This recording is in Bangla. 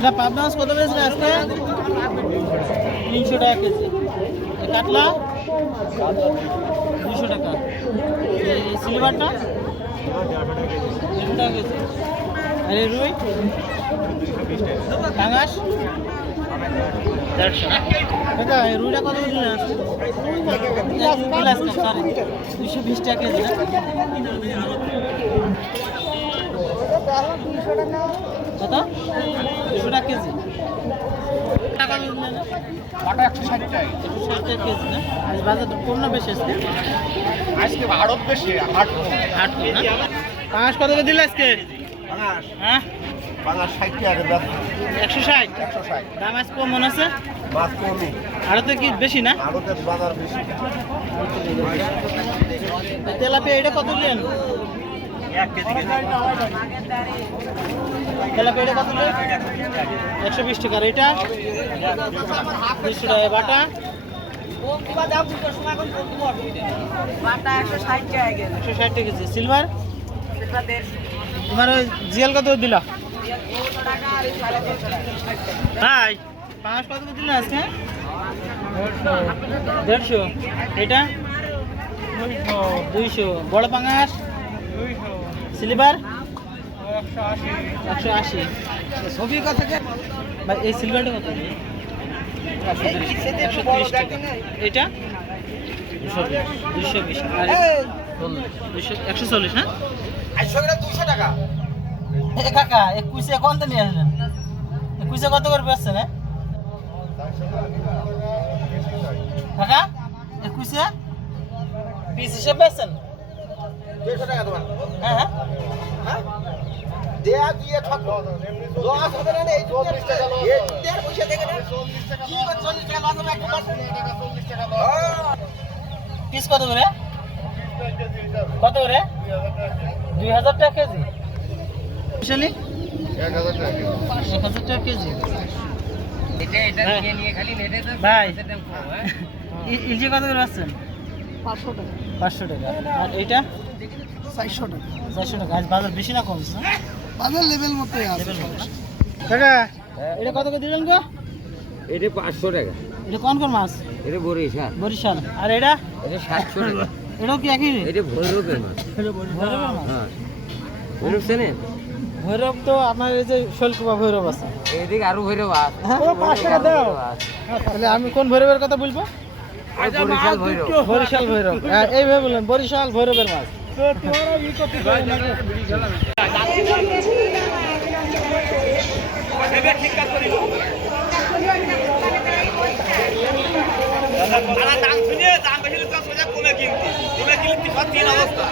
এটা পাবনা মাছ কত পেয়েছেন আজকে? 300 টাকা কেজি। কাতলা 200 টাকা। সিলভারটা 150 টাকা কেজি। আর এই রুই পাঙাশ 150। কাকা এই রুইটা কত কেজি আছে? 220 টাকা কেজি না? কত? 200 টাকা কেজি। টাকা দিলেন না? টাকা 160 টাকা। 160 টাকা কেজি না? আজ বাজার কম না বেশি আজকে? আজকে আড়ত বেশি, হাট কম। হাট কম না? পাঙাশ কত করে দিলে আজকে? পাঙাশ হ্যাঁ? 60 টাকা দাম। 160? 160 দাম আজ কম মনে আছে? মাছ কমই। আড়তে কি বেশি না? আড়তের বাজার বেশি। তেলাপিয়া এটা কত দিলেন? 1 কেজি কেজি। তেলাপিয়া এটা কত দিলেন? 120 টাকা। আর এটা 200 টাকা। বাটা বাটা 160 টাকা গেল। 160 টাকা কেজি। সিলভার সেটা 150 তোমার ওই জিএল কত দিলা? 200 টাকা আর 350 টাকা। ভাই পাঁচ কত করে দিলেন আজকে? 150। এটা 200। বড় পাঙাশ সিলভার 180। ছবি কথা কে ভাই এই সিলভারটা কত? 130 টাকা। এটা 220। আর 140 না? 200 টাকা। এ কাকা 21 কোনটা নিয়ে আসলেন? 21 কত করে বেচছেন? কাকা 21 পিস হিসেবে বেচছেন? 150 টাকা তোমার। হ্যাঁ হ্যাঁ। হ্যাঁ? দেয়া দিয়ে ঠক। লস হবে না এই 40 টাকা লস। এই দেড় পয়সা দেখে না। 40 টাকা। কি করে 40 টাকা লস হবে একটা মাছ? 40 টাকা লস। পিস কত করে? কত করে? 2000 টাকা কেজি। বিশালি 1000 টাকা। 1000 টাকা কেজি। এটা নিয়ে খালি নেটে তো ভাই দাম কম হ্যাঁ ইলজি কত করে পাচ্ছেন? 500 টাকা 500 টাকা। আর এইটা 400 টাকা 400 টাকা। আজ বাজার বেশি না কমছে? বাজার লেভেল মতোই আছে কাকা এটা কত করে দিলেন গো? এটা 500 টাকা। এটা কোন কোন মাছ? এটা বরিশাল। বরিশাল। আর এটা এটা 700 টাকা। এটাও কি একই রে? এটা ভৈরবের মাছ। ভৈরবের মাছ? হ্যাঁ, ভৈরব চেনেন? ভৈরব তো আপনার এই যে শৈলকুপা ভৈরব আছে। এদিকে আরো ভৈরব আছে। ও 5 টাকা দাও। তাহলে আমি কোন ভৈরবের কথা বলবো? বরিশাল ভৈরব। বরিশাল ভৈরব। এইভাবে বললেন বরিশাল ভৈরবের মাছ। দাম শুনে দাম বেশি কমে কিনতে। কমে কিনতে সব তিন অবস্থা।